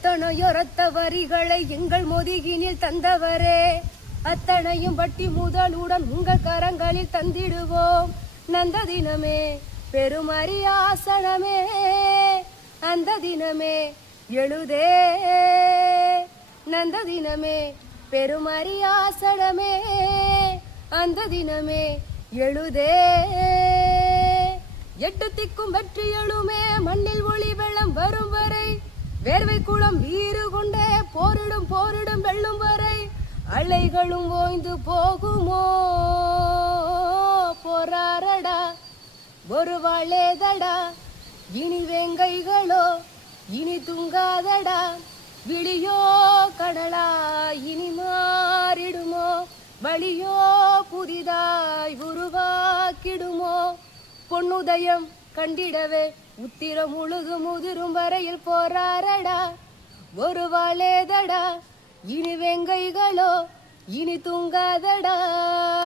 எத்தனையொரத்த வரிகளை எங்கள் முதுகினில் தந்தவரே, அத்தனையும் வட்டி முதலுடன் உங்கள் கரங்களில் தந்திடுவோம். நந்த தினமே பெருமரியாசனமே, அந்த தினமே எழுதே. நந்த தினமே பெருமரியாசனமே, அந்த தினமே எழுதே. எட்டு திக்கும் வெற்றி எழுமே, மண்ணில் ஒளி வெள்ளம் வரும் வரை, வேர்வை குளம் வீறு கொண்டே போரிடும் போரிடும் வெல்லும் வரை, அலைகளும் ஓய்ந்து போகுமோ போராடா ஒரு வாழேதடா. இனி வெங்கைகளோ இனி தூங்காதடா, விழியோ கடலா இனி மாறிடுமோ, வழியோ புதிதாய் உருவாக்கிடுமோ. பொன்னுதயம் கண்டிடவே உத்திரம் முழுது முதிரும் வரையில் போராடா ஒரு வாழேதடா. இனி வெங்கைகளோ இனி தூங்காதடா.